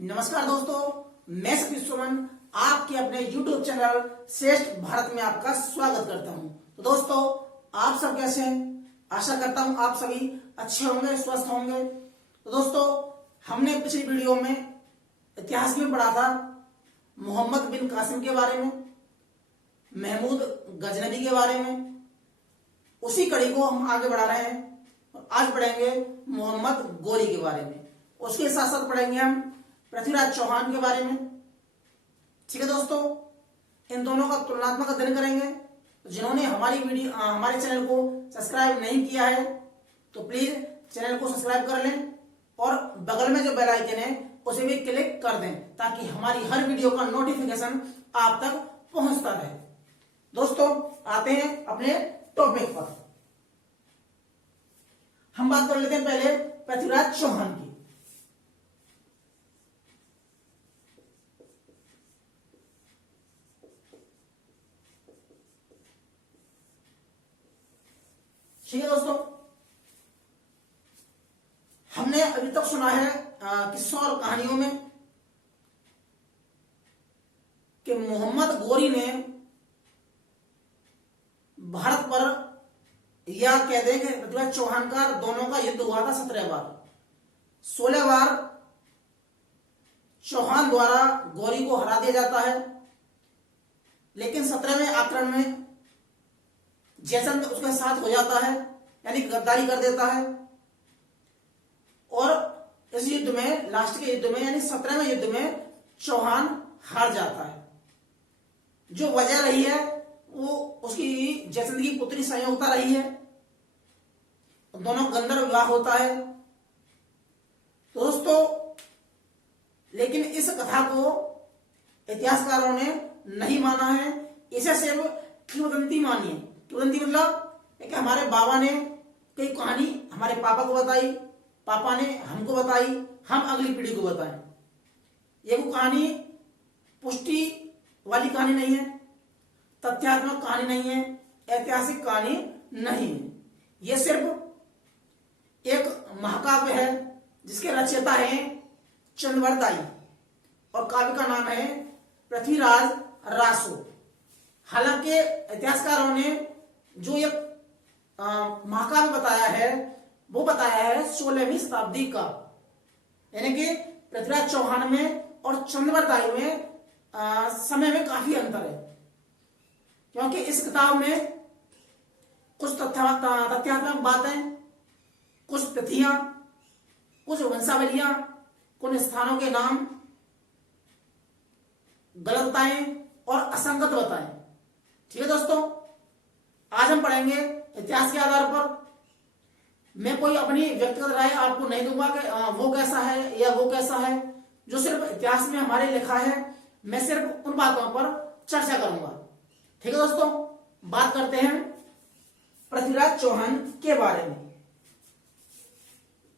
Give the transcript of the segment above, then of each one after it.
नमस्कार दोस्तों, मैं सतीश सुमन आपके अपने YouTube चैनल श्रेष्ठ भारत में आपका स्वागत करता हूं। तो दोस्तों, आप सब कैसे हैं? आशा करता हूं आप सभी अच्छे होंगे, स्वस्थ होंगे। तो दोस्तों, हमने पिछली वीडियो में इतिहास में पढ़ा था मोहम्मद बिन कासिम के बारे में, महमूद गजनवी के बारे में। उसी कड़ी को हम आगे बढ़ा रहे हैं और आज पढ़ेंगे मोहम्मद गोरी के बारे में। उसके साथ साथ पढ़ेंगे हम पृथ्वीराज चौहान के बारे में। ठीक है दोस्तों, इन दोनों का तुलनात्मक अध्ययन करेंगे। जिन्होंने हमारे चैनल को सब्सक्राइब नहीं किया है तो प्लीज चैनल को सब्सक्राइब कर लें और बगल में जो बेल आइकन है उसे भी क्लिक कर दें ताकि हमारी हर वीडियो का नोटिफिकेशन आप तक पहुंचता रहे। दोस्तों, आते हैं अपने टॉपिक पर। हम बात कर लेते हैं पहले पृथ्वीराज चौहान की। ठीक है दोस्तों, हमने अभी तक सुना है किस्सों और कहानियों में कि मोहम्मद गोरी ने भारत पर, या कह दें कि पृथ्वीराज चौहान का दोनों का युद्ध हुआ था 17 बार। 16 बार चौहान द्वारा गोरी को हरा दिया जाता है, लेकिन 17वें आक्रमण में जयचंद उसके साथ हो जाता है, यानी गद्दारी कर देता है। और इस युद्ध में, लास्ट के युद्ध में यानी 17वें युद्ध में चौहान हार जाता है। जो वजह रही है वो उसकी जयचंद की पुत्री संयोगता रही है। दोनों गंधर्व विवाह होता है। तो दोस्तों, लेकिन इस कथा को इतिहासकारों ने नहीं माना है, इसे सिर्फ किंवदंती मानी है। किंवदंती मतलब कि हमारे बाबा ने कोई कहानी हमारे पापा को बताई, पापा ने हमको बताई, हम अगली पीढ़ी को बताएं। ये वो कहानी पुष्टि वाली कहानी नहीं है, तथ्यात्मक कहानी नहीं है, ऐतिहासिक कहानी नहीं है। ये सिर्फ एक महाकाव्य है जिसके रचयिता हैं चंद्रवरदाई और काव्य का नाम है पृथ्वीराज रासो। हालांकि इतिहासकारों ने जो ये महाकाव्य बताया है वो बताया है 16वीं शताब्दी का, यानी कि पृथ्वीराज चौहान में और चंद्रवरदाई में समय में काफी अंतर है, क्योंकि इस किताब में कुछ तथ्यात्मक बातें, कुछ तिथियां, कुछ वंशावलियां, कुछ स्थानों के नाम गलत बताएं और असंगत बताएं। ठीक है दोस्तों, आज हम पढ़ेंगे इतिहास के आधार पर। मैं कोई अपनी व्यक्तिगत राय आपको नहीं दूंगा कि वो कैसा है या वो कैसा है। जो सिर्फ इतिहास में हमारे लिखा है, मैं सिर्फ उन बातों पर चर्चा करूंगा। ठीक है दोस्तों, बात करते हैं पृथ्वीराज चौहान के बारे में।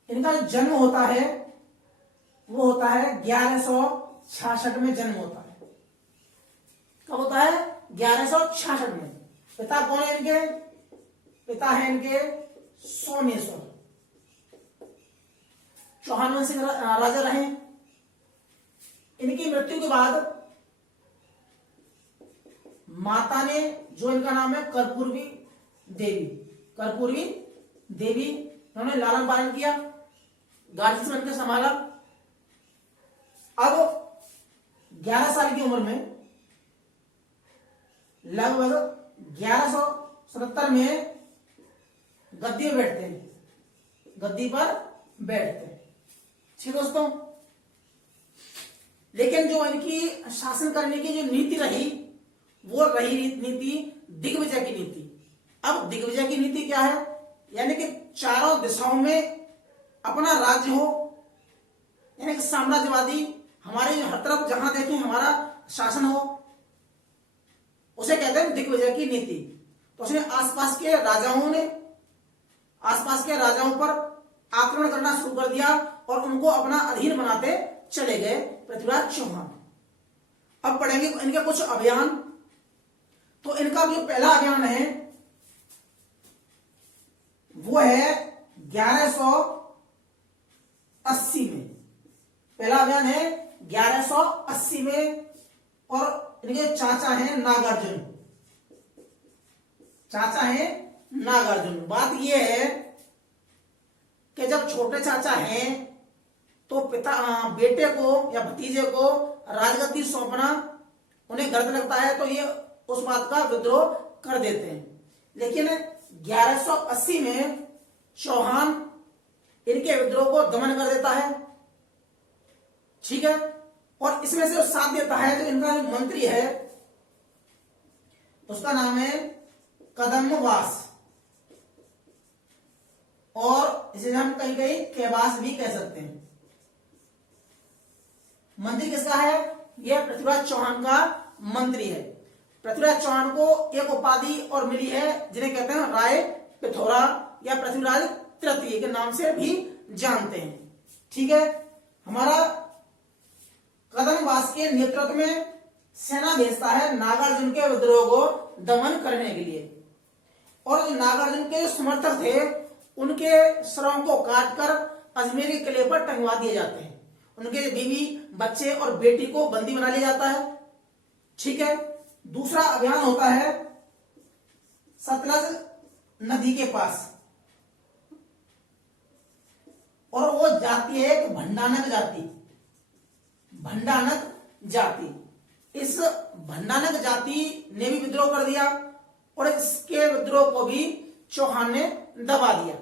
इनका जो जन्म होता है वो होता है 1166 में जन्म होता है। कब होता है? 1166 में। पिता कौन है इनके? पिता है इनके सोमेश्वर। चौहान वंश के राजा रहे। इनकी मृत्यु के बाद माता ने, जो इनका नाम है कर्पूरी देवी, कर्पूरी देवी, उन्होंने लालन पालन किया, गार्जियन बन के संभाला। अब 11 साल की उम्र में, लगभग 1177 में गद्दी पर बैठते हैं, गद्दी पर बैठते हैं। ठीक दोस्तों, लेकिन जो इनकी शासन करने की जो नीति रही वो रही नीति दिग्विजय की नीति। अब दिग्विजय की नीति क्या है? यानी कि चारों दिशाओं में अपना राज्य हो, यानी कि साम्राज्यवादी, हमारे हर तरफ जहां देखें हमारा शासन हो, उसे कहते हैं दिग्विजय की नीति। तो उसने आसपास के राजाओं पर आक्रमण करना शुरू कर दिया और उनको अपना अधीन बनाते चले गए पृथ्वीराज चौहान। अब पढ़ेंगे इनके कुछ अभियान। तो इनका जो पहला अभियान है वो है 1180 में। पहला अभियान है 1180 में, और इनके चाचा हैं नागार्जुन, चाचा हैं नागार्जुन। बात यह है कि जब छोटे चाचा हैं तो पिता बेटे को या भतीजे को राजगद्दी सौंपना उन्हें गलत लगता है, तो ये उस बात का विद्रोह कर देते हैं। लेकिन 1180 में चौहान इनके विद्रोह को दमन कर देता है, ठीक है। और इसमें से साथ देता है जो इनका जो मंत्री है उसका नाम है कदम्बवास, और इसे हम कहीं कहीं कैवास भी कह सकते हैं। मंत्री किसका है? यह पृथ्वीराज चौहान का मंत्री है। पृथ्वीराज चौहान को एक उपाधि और मिली है जिन्हें कहते हैं राय पिथौरा या पृथ्वीराज तृतीय के नाम से भी जानते हैं, ठीक है। हमारा कदम्बवास के नेतृत्व में सेना भेजता है नागार्जुन के विद्रोह को दमन करने के लिए, और जो नागार्जुन के समर्थक थे उनके सरों को काटकर अजमेर के किले पर टंगवा दिए जाते हैं। उनके बीवी बच्चे और बेटी को बंदी बना लिया जाता है, ठीक है। दूसरा अभियान होता है सतलज नदी के पास, और वो जाति है एक भंडानक जाति, भंडानक जाति। इस भंडानक जाति ने भी विद्रोह कर दिया, और इसके विद्रोह को भी चौहान ने दबा दिया।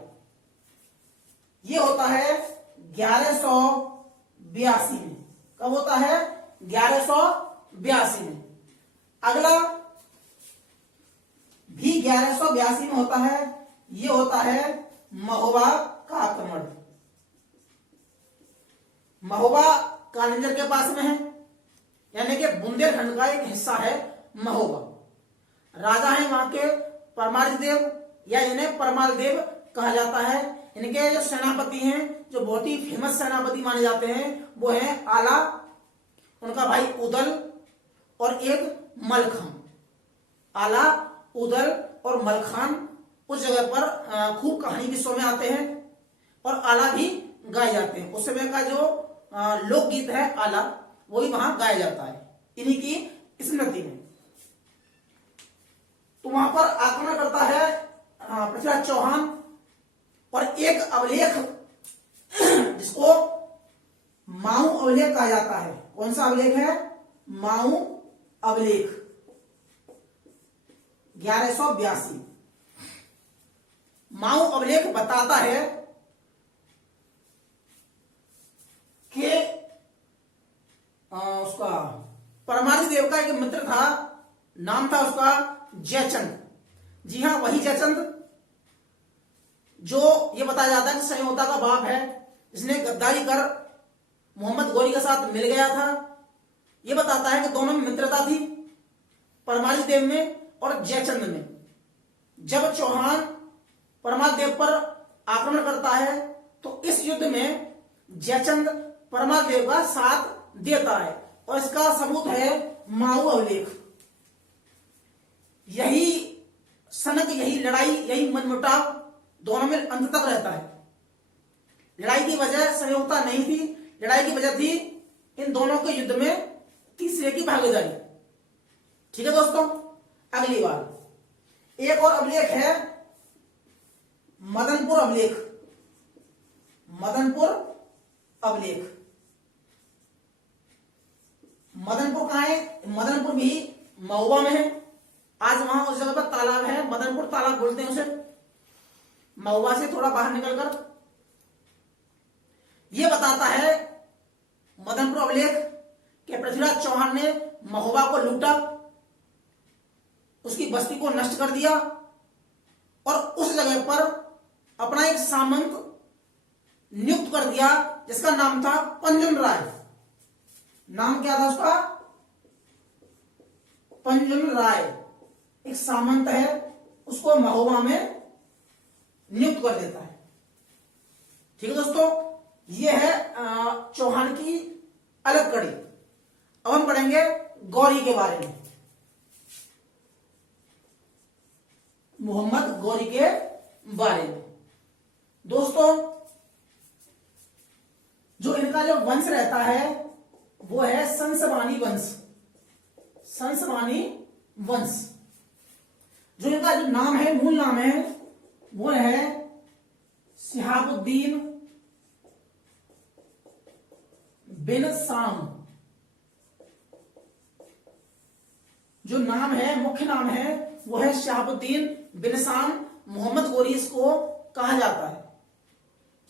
ये होता है 1182 में। कब होता है? 1182 में। अगला भी 1182 में होता है, ये होता है महोबा का आक्रमण। महोबा कालिंजर के पास में है, यानी कि बुंदेलखंड का एक हिस्सा है महोबा। राजा है वहां के परमार्थ देव, या इन्हें परमाल देव कहा जाता है। इनके जो सेनापति हैं, जो बहुत ही फेमस सेनापति माने जाते हैं, वो है आला, उनका भाई उदल और एक मलखान। आला, उदल और मलखान उस जगह पर खूब कहानी विश्व में आते हैं, और आला भी गाए जाते हैं। उस समय का जो लोकगीत है आला, वो भी वहां गाया जाता है इन्हीं की स्मृति में। तो वहां पर आक्रमण करता है पृथ्वीराज चौहान, और एक अभिलेख जिसको माऊ अभिलेख कहा जाता है। कौन सा अभिलेख है? माऊ अभिलेख 1182। माऊ अभिलेख बताता है कि उसका परमार्थ देव का एक मित्र था, नाम था उसका जयचंद। जी हाँ, वही जयचंद जो ये बताया जाता है कि संयोगता का बाप है, जिसने गद्दारी कर मोहम्मद गौरी के साथ मिल गया था। ये बताता है कि दोनों में मित्रता थी, परमार्थ देव में और जयचंद में। जब चौहान परमार्थ देव पर आक्रमण करता है तो इस युद्ध में जयचंद परमार्थ देव का साथ देता है, और इसका सबूत है माऊ अभिलेख। यही सनक, यही लड़ाई, यही मनमुटाव दोनों में अंत तक रहता है। लड़ाई की वजह संयोगता नहीं थी, लड़ाई की वजह थी इन दोनों के युद्ध में तीसरे की भागीदारी। ठीक है दोस्तों, अगली बार एक और अभिलेख है मदनपुर अभिलेख। मदनपुर अभिलेख, मदनपुर कहां है? मदनपुर भी महुआ में है। आज वहां उस जगह पर तालाब है, मदनपुर तालाब बोलते हैं उसे। महुआ से थोड़ा बाहर निकलकर यह बताता है मदनपुर अभिलेख कि पृथ्वीराज चौहान ने महुआ को लूटा, उसकी बस्ती को नष्ट कर दिया, और उस जगह पर अपना एक सामंत नियुक्त कर दिया जिसका नाम था पंजुन राय। नाम क्या था उसका? पंजुन राय। एक सामंत है, उसको महुआ में नियुक्त कर देता है। ठीक है दोस्तों, यह है चौहान की अलग कड़ी। अब हम पढ़ेंगे गौरी के बारे में, मोहम्मद गौरी के बारे में। दोस्तों, जो इनका जो वंश रहता है वो है संसवानी वंश। संसवानी वंश। जो इनका जो नाम है, मूल नाम है, वो है शिहाबुद्दीन बिन साम। जो नाम है, मुख्य नाम है, वो है शिहाबुद्दीन बिन साम मोहम्मद गोरी इसको कहा जाता है।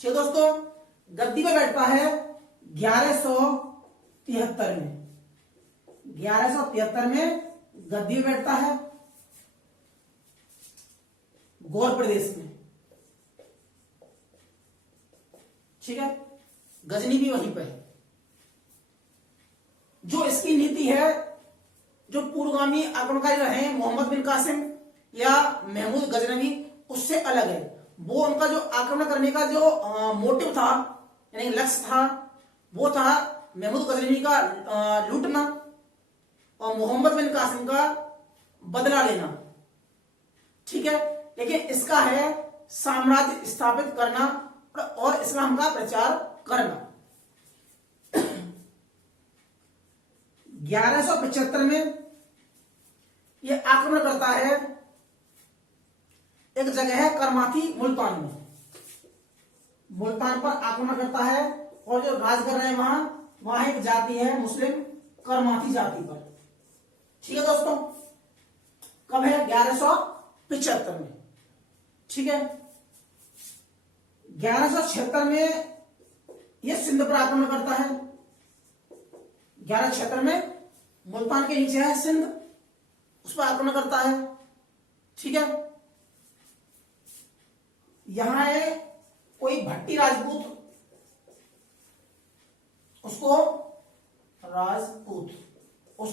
ठीक दोस्तों, गद्दी पे बैठता है 1173 में। 1173 में गद्दी पे बैठता है गौर प्रदेश में। ठीक है, गजनी भी वहीं पर है। जो इसकी नीति है, जो पूर्वगामी आक्रमणकारी रहे मोहम्मद बिन कासिम या महमूद गजनवी, उससे अलग है। वो उनका जो आक्रमण करने का जो मोटिव था, यानी लक्ष्य था, वो था महमूद गजनवी का लूटना और मोहम्मद बिन कासिम का बदला लेना। ठीक है, लेकिन इसका है साम्राज्य स्थापित करना और इस्लाम का प्रचार करना। 1175 में यह आक्रमण करता है, एक जगह है करमाथी मुल्तान में। मुल्तान पर आक्रमण करता है और जो राज कर रहे हैं वहां एक जाति है मुस्लिम करमाथी जाति पर। ठीक है दोस्तों, कब है? 1175 में। ठीक है, 1176 में यह सिंध पर आक्रमण करता है। 1176 में मुल्तान के नीचे है सिंध, उस पर आक्रमण करता है। ठीक है, यहां है कोई भट्टी राजपूत, उसको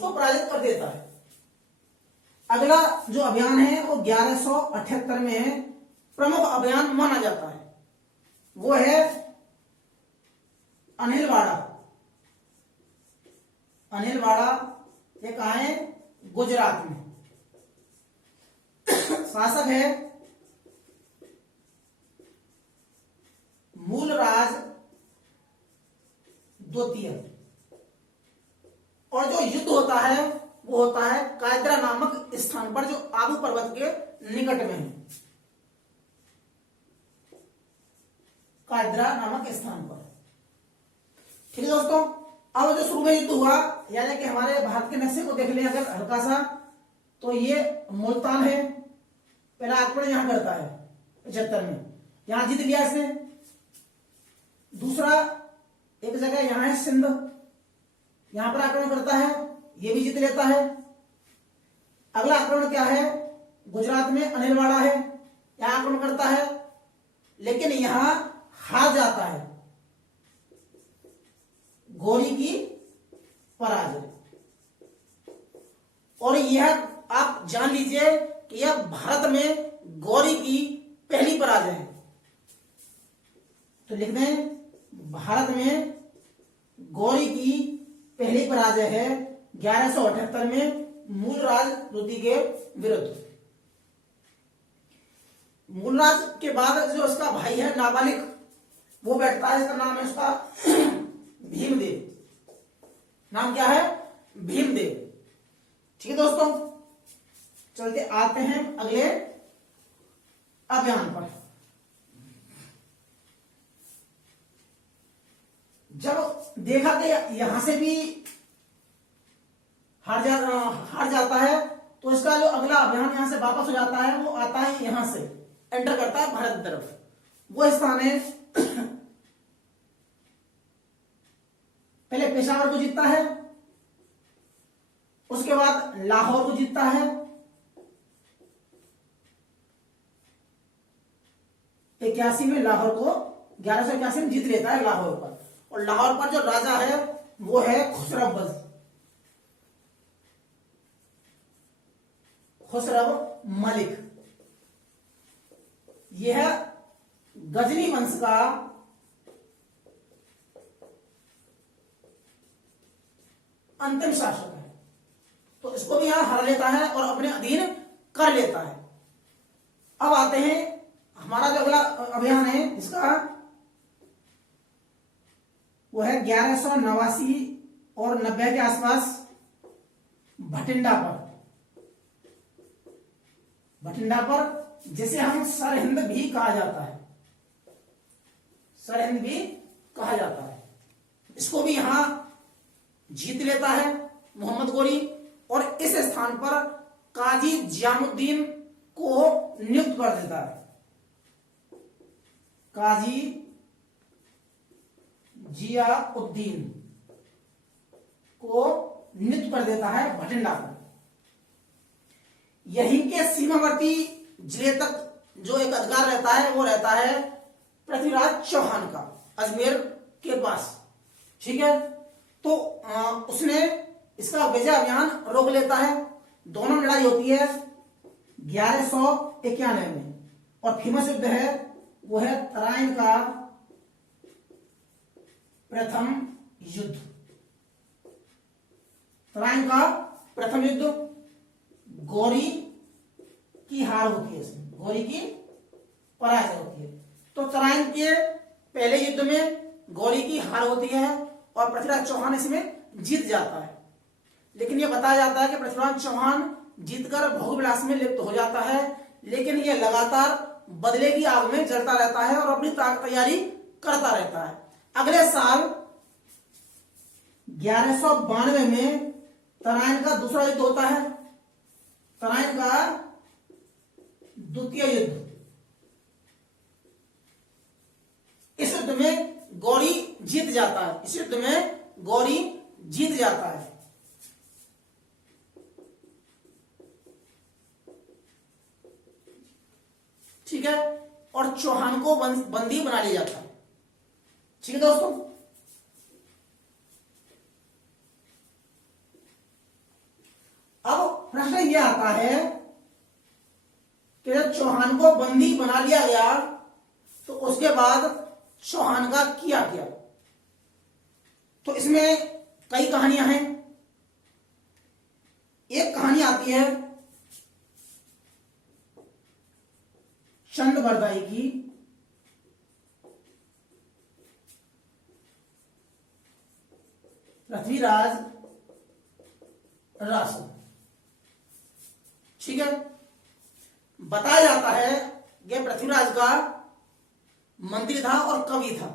पराजित कर देता है। अगला जो अभियान है वो 1178 में प्रमुख अभियान माना जाता है, वो है अनिलवाड़ा। अनिलवाड़ा ये कहां है? गुजरात में। शासक है मूलराज द्वितीय। और जो युद्ध होता है वो होता है कायदरा नामक स्थान पर, जो आबू पर्वत के निकट में है। कायदरा नामक स्थान पर। ठीक है दोस्तों, अब जो शुरू में युद्ध हुआ, यानी कि हमारे भारत के नक्शे को देख लें अगर हल्का सा, तो ये मुल्तान है। पहला आक्रमण यहां करता है 75 में, यहां जीत लिया इसने। दूसरा एक जगह यहां है सिंध, यहां पर आक्रमण करता है, ये भी जीत लेता है। अगला आक्रमण क्या है? गुजरात में अनिलवाड़ा है, यहां आक्रमण करता है, लेकिन यहां हार जाता है। गौरी की पराजय। और यह आप जान लीजिए कि यह भारत में गौरी की पहली पराजय है। तो लिख दें, भारत में गौरी की पहली पराजय है 1178 में मूलराज द्वितीय के विरुद्ध। मूलराज के बाद जो उसका भाई है नाबालिग, वो बैठता है, इसका नाम है उसका भीमदेव। नाम क्या है? भीमदेव। ठीक है दोस्तों, चलते आते हैं अगले अभियान पर। जब देखा कि यहां से भी हार जाता है, तो इसका जो अगला अभियान यहां से वापस हो जाता है, वो आता है यहां से, एंटर करता है भारत की तरफ। वो स्थान है, पहले पेशावर को जीतता है, उसके बाद लाहौर को जीतता है, 81 में लाहौर को 1181 में जीत लेता है लाहौर पर। और लाहौर पर जो राजा है वो है खुसरव मलिक। यह गजनी वंश का अंतिम शासक है। तो इसको भी यहां हरा लेता है और अपने अधीन कर लेता है। अब आते हैं हमारा जो अगला अभियान है इसका, वो है 1189 और 90 के आसपास भटिंडा पर, जिसे हम सरहिंद भी कहा जाता है, सरहिंद भी कहा जाता है। इसको भी यहां जीत लेता है मोहम्मद गौरी और इस स्थान पर काजी जियाउद्दीन को नियुक्त कर देता है। काजी जियाउद्दीन को नियुक्त कर देता है भटिंडा को। यहीं के सीमावर्ती जिले तक जो एक अधिकार रहता है वो रहता है पृथ्वीराज चौहान का, अजमेर के पास। ठीक है, तो उसने इसका विजय अभियान रोक लेता है। दोनों लड़ाई होती है 1191 में और फेमस युद्ध है वो है तराइन का प्रथम युद्ध। तराइन का प्रथम युद्ध, गौरी की हार होती है इसमें, गौरी की पराजय होती है। तो तराइन के पहले युद्ध में गौरी की हार होती है और पृथ्वीराज चौहान इसमें जीत जाता है। लेकिन यह बताया जाता है कि पृथ्वीराज चौहान जीतकर भोग विलास में लिप्त हो जाता है, लेकिन यह लगातार बदले की आग में जलता रहता है और अपनी तैयारी करता रहता है। अगले साल 1192 में तराइन का दूसरा युद्ध होता है, तराइन का द्वितीय युद्ध। इस युद्ध में गौरी जीत जाता है, इस युद्ध में गौरी जीत जाता है। ठीक है, और चौहान को बंदी बना लिया जाता है। ठीक है दोस्तों, अब प्रश्न यह आता है कि जब चौहान को बंदी बना लिया गया तो उसके बाद चौहान का किया क्या। तो इसमें कई कहानियां हैं। एक कहानी आती है चंद बरदाई की, पृथ्वीराज रासो। ठीक है, बताया जाता है कि पृथ्वीराज का मंत्री था और कवि था,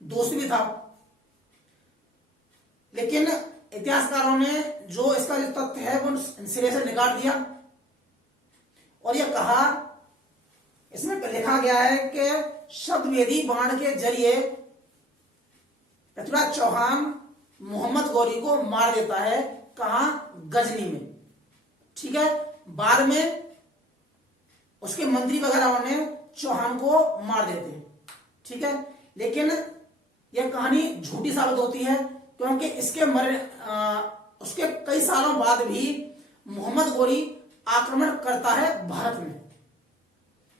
दोस्त भी था। लेकिन इतिहासकारों ने जो इसका जो तथ्य है वो सिरे से निकाल दिया और यह कहा, इसमें लिखा गया है कि शब्दवेदी बाण के जरिए पृथ्वीराज चौहान मोहम्मद गौरी को मार देता है। कहां? गजनी में। ठीक है, बाद में उसके मंत्री वगैरह ने चौहान को मार देते हैं। ठीक है, लेकिन यह कहानी झूठी साबित होती है क्योंकि इसके उसके कई सालों बाद भी मोहम्मद गौरी आक्रमण करता है भारत में।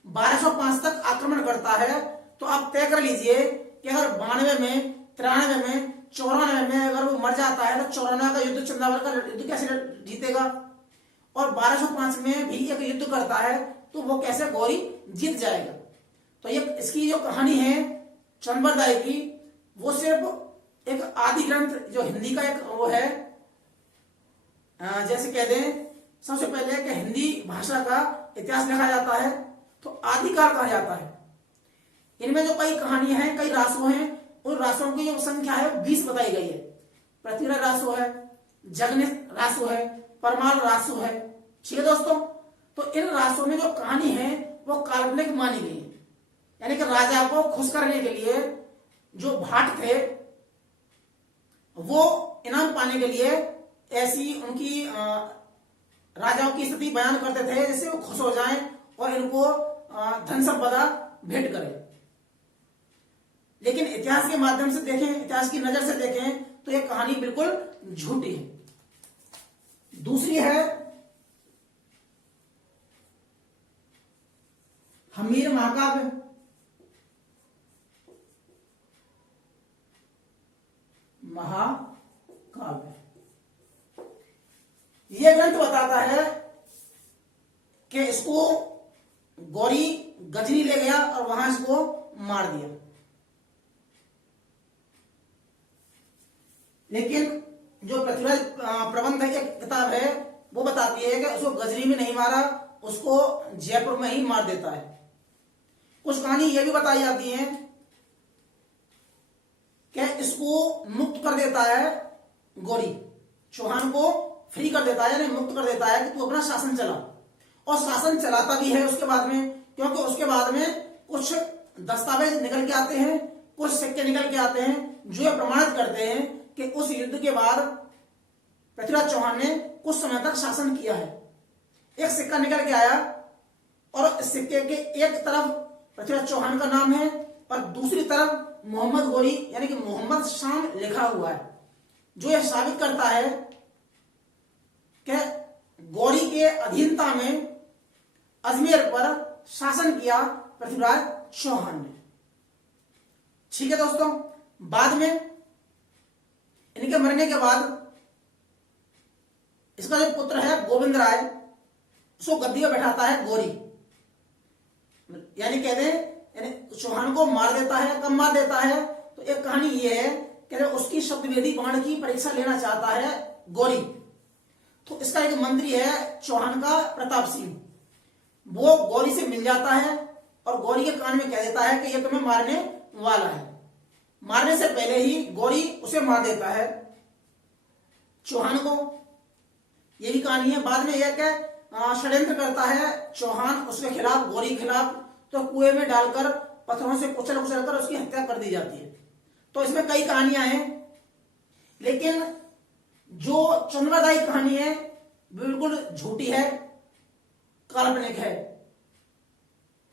1205 तक आक्रमण करता है। तो आप तय कर लीजिए कि अगर 92 में, 93 में, 94 में अगर वो मर जाता है तो 94 का युद्ध, चंद्रावल का युद्ध कैसे जीतेगा, और 1205 में भी एक युद्ध करता है तो वो कैसे गौरी जीत जाएगा। तो ये इसकी जो कहानी है चंद्रबरदाई की, वो सिर्फ एक आदि ग्रंथ जो हिंदी का एक वो है, जैसे कह दें सबसे पहले कि हिंदी भाषा का इतिहास लिखा जाता है तो आदिकाल कहा जाता है। इनमें जो कई कहानियां हैं, कई रासो हैं, उन रासों की जो संख्या है 20 बताई गई है। पृथ्वीराज रासो है, जगन्य रासो है, परमाल रासो है। ठीक है दोस्तों, तो इन रासों में जो कहानी है वो काल्पनिक मानी गई है, यानी कि राजा को खुश करने के लिए जो भाट थे वो इनाम पाने के लिए ऐसी उनकी राजाओं की स्थिति बयान करते थे जिससे वो खुश हो जाएं और इनको धन संपदा भेंट करें। लेकिन इतिहास के माध्यम से देखें, इतिहास की नजर से देखें तो यह कहानी बिल्कुल झूठी है। दूसरी है हमीर महाकाव्य। महाकाव्य यह ग्रंथ बताता है कि इसको गौरी गजनी ले गया और वहां इसको मार दिया। लेकिन जो पृथ्वीराज प्रबंध एक किताब है वो बताती है कि उसको गजनी में नहीं मारा, उसको जयपुर में ही मार देता है। कुछ कहानी ये भी बताई जाती है कि इसको मुक्त कर देता है गौरी, चौहान को फ्री कर देता है, यानी मुक्त कर देता है कि तू अपना शासन चला। और शासन चलाता भी है उसके बाद में, क्योंकि उसके बाद में कुछ दस्तावेज निकल के आते हैं, कुछ सिक्के निकल के आते हैं जो ये प्रमाणित करते हैं कि उस युद्ध के बाद पृथ्वीराज चौहान ने कुछ समय तक शासन किया है। एक सिक्का निकल के आया और इस सिक्के के एक तरफ पृथ्वीराज चौहान का नाम है और दूसरी तरफ मोहम्मद गौरी यानी कि मोहम्मद शाम लिखा हुआ है, जो यह साबित करता है कि गौरी के अधीनता में अजमेर पर शासन किया पृथ्वीराज चौहान ने। ठीक है दोस्तों, बाद में इनके मरने के बाद इसका जो पुत्र है गोविंद राय, उसको गद्दी पर बैठाता है गौरी, यानी कहते हैं यानी चौहान को मार देता है। कब मार देता है? तो एक कहानी ये है कि उसकी शब्दवेदी बाण की परीक्षा लेना चाहता है गौरी, तो इसका एक मंत्री है चौहान का प्रताप सिंह, वो गौरी से मिल जाता है और गौरी के कान में कह देता है कि ये तुम्हें मारने वाला है। मारने से पहले ही गौरी उसे मार देता है चौहान को। ये भी कहानी है। बाद में यह क्या षड्यंत्र करता है चौहान उसके खिलाफ, गौरी के खिलाफ, तो कुएं में डालकर पत्थरों से कुचल कुचल कर उसकी हत्या कर दी जाती है। तो इसमें कई कहानियां हैं, लेकिन जो चंद्रदाई कहानी है बिल्कुल झूठी है, काल्पनिक है।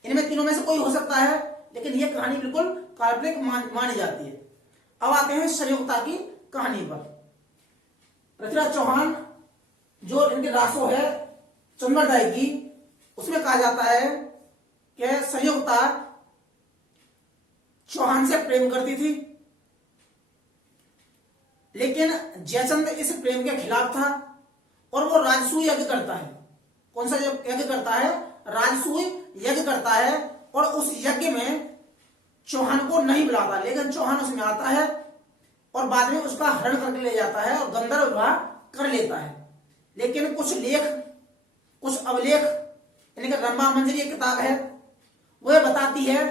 इनमें तीनों में से कोई हो सकता है, लेकिन यह कहानी बिल्कुल काल्पनिक मानी जाती है। अब आते हैं संयोगता की कहानी पर। पृथ्वीराज चौहान जो इनके रासो है चंद्रदाई की, उसमें कहा जाता है कि संयोगता चौहान से प्रेम करती थी, लेकिन जयचंद इस प्रेम के खिलाफ था और वो राजसूय यज्ञ करता है। कौन सा यज्ञ करता है? राजसूय यज्ञ करता है। और उस यज्ञ में चौहान को नहीं बुलाता, लेकिन चौहान उसमें आता है और बाद में उसका हरण करके ले जाता है और गंधर्व विवाह कर लेता है। लेकिन कुछ लेख, कुछ अवलेख, यानी कि रंभा मंजरी एक किताब है, वह बताती है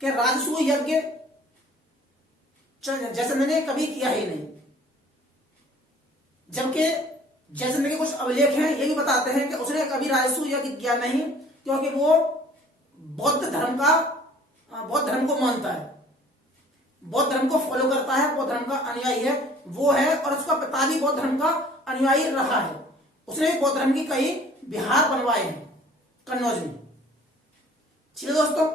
कि राजसूय यज्ञ जयचंद ने कभी किया ही नहीं, जबकि जयचंद के कुछ अवलेख हैं ये भी बताते हैं कि उसने कभी राजसूय यज्ञ किया नहीं, क्योंकि वो बौद्ध धर्म को मानता है, बौद्ध धर्म को फॉलो करता है, बौद्ध धर्म का अनुयायी है वो है, और उसका पिता भी बौद्ध धर्म का अनुयायी रहा है। उसने भी बौद्ध धर्म की कई विहार बनवाए हैं कन्नौज में। ठीक है दोस्तों,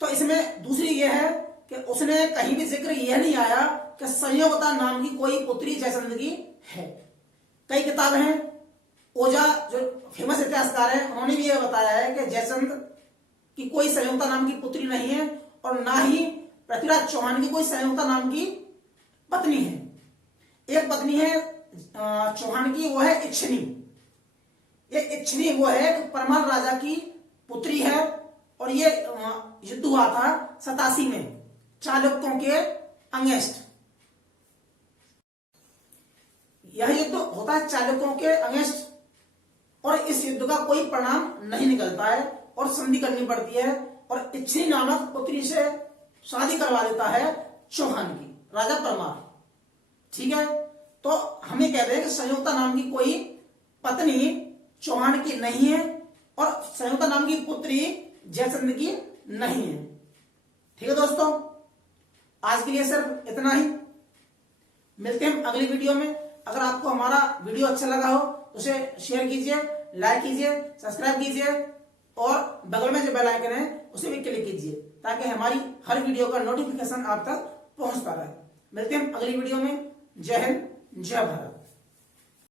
तो इसमें दूसरी ये है कि उसने कहीं भी जिक्र यह नहीं आया कि संयोगता नाम की कोई पुत्री जयचंद की है। कई किताबें हैं, ओझा जो फेमस इतिहासकार है उन्होंने भी यह बताया है कि जयचंद की कोई संयोगता नाम की पुत्री नहीं है और ना ही पृथ्वीराज चौहान की कोई संयोगता नाम की पत्नी है। एक पत्नी है चौहान की, वो है इच्छिनी। ये इच्छिनी वो है परमाल राजा की पुत्री है और ये युद्ध हुआ था 87 में चालुक्यों के अगेंस्ट। यह युद्ध होता है चालुक्यों के अगेंस्ट और इस युद्ध का कोई परिणाम नहीं निकलता है और संधि करनी पड़ती है और इच्छिनी नामक पुत्री से शादी करवा देता है चौहान की, राजा परमार। ठीक है, तो हमें कहते हैं कि संयोगता नाम की कोई पत्नी चौहान की नहीं है और संयोगता नाम की पुत्री जयचंद की नहीं है। ठीक है दोस्तों, आज के लिए सिर्फ इतना ही। मिलते हैं अगली वीडियो में। अगर आपको हमारा वीडियो अच्छा लगा हो तो उसे शेयर कीजिए, लाइक कीजिए, सब्सक्राइब कीजिए और बगल में जो बेल आइकन है उसे भी क्लिक कीजिए ताकि हमारी हर वीडियो का नोटिफिकेशन आप तक पहुंचता रहे। मिलते हैं अगली वीडियो में। जय हिंद, जय भारत।